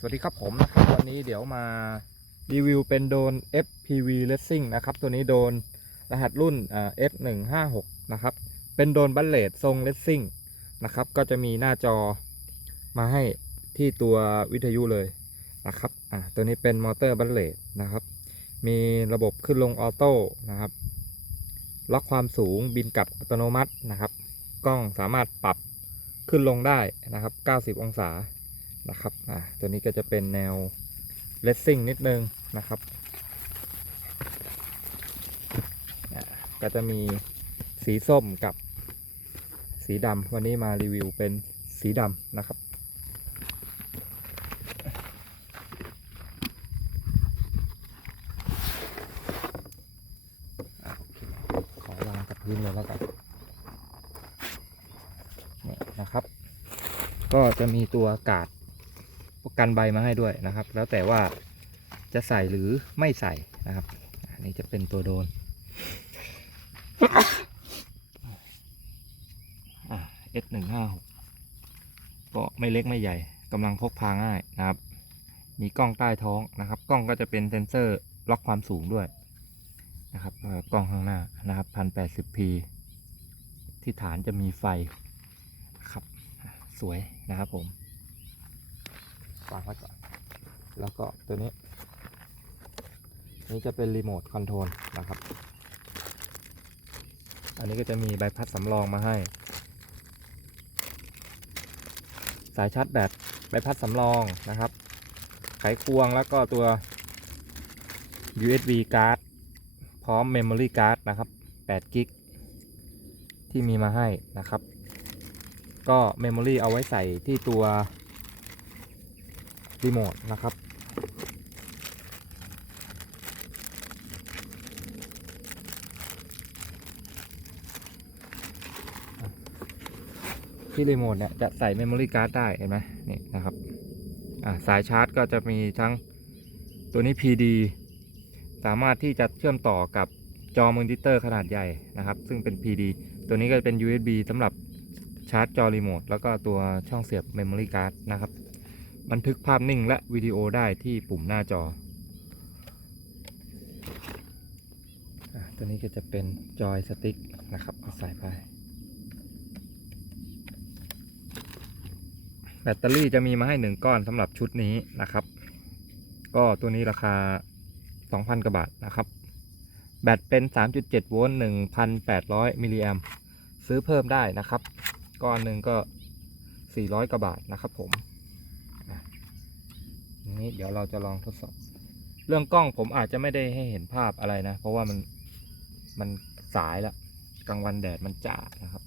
สวัสดีครับผมนะครับวันนี้เดี๋ยวมารีวิวเป็นโดน FPV Racing นะครับ ตัวนี้โดนรหัสรุ่นอ่า F156 นะครับ เป็นโดนบัลเลตทรง Racing นะครับ ก็จะมีหน้าจอมาให้ที่ตัววิทยุเลยนะครับอ่าตัวนี้เป็นมอเตอร์บัลเลตนะครับ มีระบบขึ้นลงออโต้นะครับ ล็อกความสูงบินกลับอัตโนมัตินะครับ กล้องสามารถปรับขึ้นลงได้นะครับ 90 องศา นะครับอ่าตัวนี้ก็จะเป็นแนวเลสซิ่งนิดนึงนะครับอ่าก็จะมีสีส้มกับสีดำวันนี้มารีวิวเป็นสีดำนะครับ ขอวางกับพื้นเลยแล้วกันเนี่ยนะครับ ก็จะมีตัวกาด กันใบมาให้ด้วยนะครับ แล้วแต่ว่าจะใส่หรือไม่ใส่นะครับ อันนี้จะเป็นตัวโดนอะ S หนึ่งห้าหกก็ไม่เล็กไม่ใหญ่กำลังพกพาง่ายนะครับ มีกล้องใต้ท้องนะครับ กล้องก็จะเป็นเซนเซอร์ล็อกความสูงด้วยนะครับกล้องข้างหน้านะครับพันแปดสิบพีที่ฐานจะมีไฟนะครับ สวยนะครับผม วางไว้ก่อน แล้วก็ตัวนี้ นี่จะเป็นรีโมทคอนโทรลนะครับ อันนี้ก็จะมีใบพัดสำรองมาให้ สายชาร์จแบตใบพัดสำรองนะครับ ไขควงแล้วก็ตัว USB card พร้อม Memory card นะครับ8กิกที่มีมาให้นะครับ ก็เมมโมรีเอาไว้ใส่ที่ตัว รีโมทนะครับ ที่รีโมทเนี่ยจะใส่เมมโมรี่การ์ดได้เห็นไหมนี่นะครับสายชาร์จก็จะมีทั้งตัวนี้ PD สามารถที่จะเชื่อมต่อกับจอมอนิเตอร์ขนาดใหญ่นะครับ ซึ่งเป็น PD ตัวนี้ก็เป็น USB สำหรับชาร์จจอรีโมทแล้วก็ตัวช่องเสียบเมมโมรี่การ์ดนะครับ บันทึกภาพนิ่งและวิดีโอได้ที่ปุ่มหน้าจอตัวนี้ก็จะเป็นจอยสติ๊กนะครับเอาใส่ไป แบตเตอรี่จะมีมาให้หนึ่งก้อนสำหรับชุดนี้นะครับ ก็ตัวนี้ราคา 2,000 กว่าบาทนะครับ แบตเป็น 3.7 โวลต์ 1,800 มิลลิแอมซื้อเพิ่มได้นะครับ ก้อนหนึ่งก็ 400 กว่าบาทนะครับผม นี้เดี๋ยวเราจะลองทดสอบ เรื่องกล้องผมอาจจะไม่ได้ให้เห็นภาพอะไรนะ เพราะว่ามันมันสายล้วกลางวันแดดมันจ้านะครับ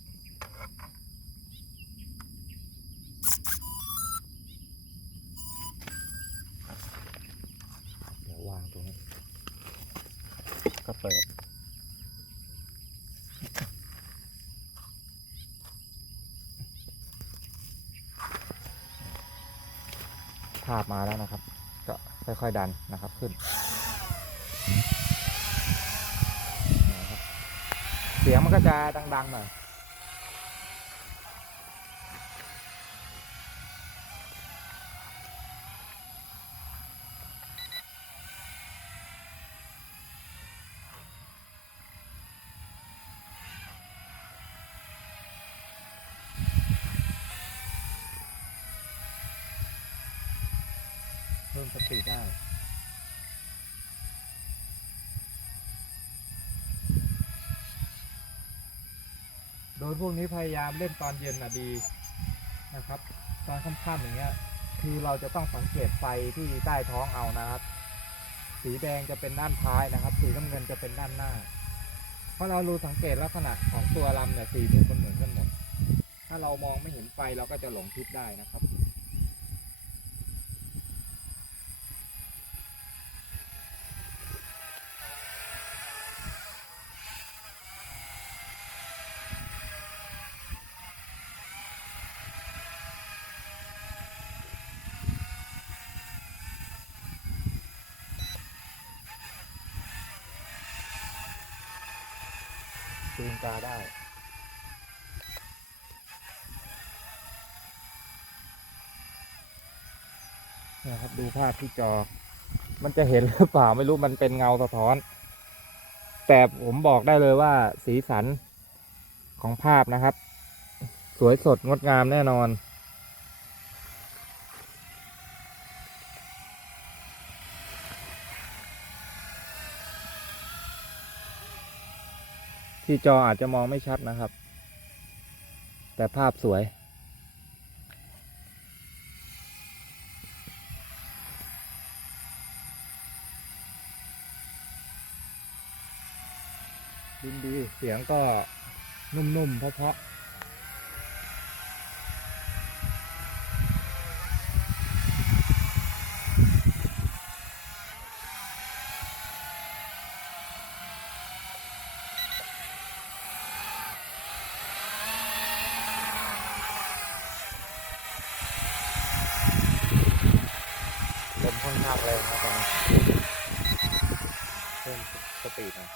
เดี๋ยววางตรงนี้ ก็เปิดาพมาแล้วนะครับ ก็ค่อยๆดันนะครับขึ้นเสียงมันก็จะดังๆหน่อย พิ่มสปีดได้โดยพวกนี้พยายามเล่นตอนเย็นนะดีนะครับ ตอนค่ำๆอย่างเงี้ย คือเราจะต้องสังเกตไฟที่ใต้ท้องเอานะครับ สีแดงจะเป็นด้านท้ายนะครับ สีน้ำเงินจะเป็นด้านหน้า เพราะเรารู้สังเกตลักษณะของตัวลำเนี่ยสีมุมมันเหมือนกันหมดถ้าเรามองไม่เห็นไฟเราก็จะหลงทิศได้นะครับ ตีนกาได้นะครับดูภาพที่จอ มันจะเห็นหรือเปล่าไม่รู้มันเป็นเงาสะท้อน แต่ผมบอกได้เลยว่าสีสันของภาพนะครับ สวยสดงดงามแน่นอน ที่จออาจจะมองไม่ชัดนะครับ แต่ภาพสวย ดินดีเสียงก็นุ่มๆเพราะๆ ลมค่อนข้างแรงนะตอนเพิ่มสปีดหน่อย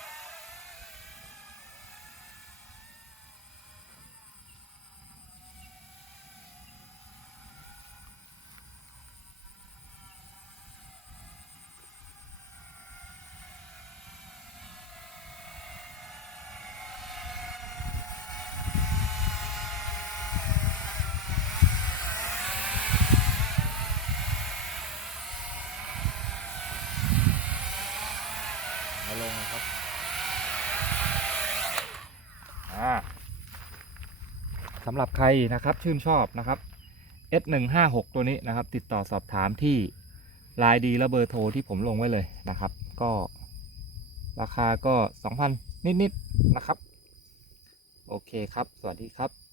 เอาลงนะครับ อ่า สำหรับใครนะครับชื่นชอบนะครับ S156 ตัวนี้นะครับ ติดต่อสอบถามที่ไลน์ดีและเบอร์โทรที่ผมลงไว้เลยนะครับ ก็ราคาก็ 2,000 นิดๆนะครับ โอเคครับ สวัสดีครับ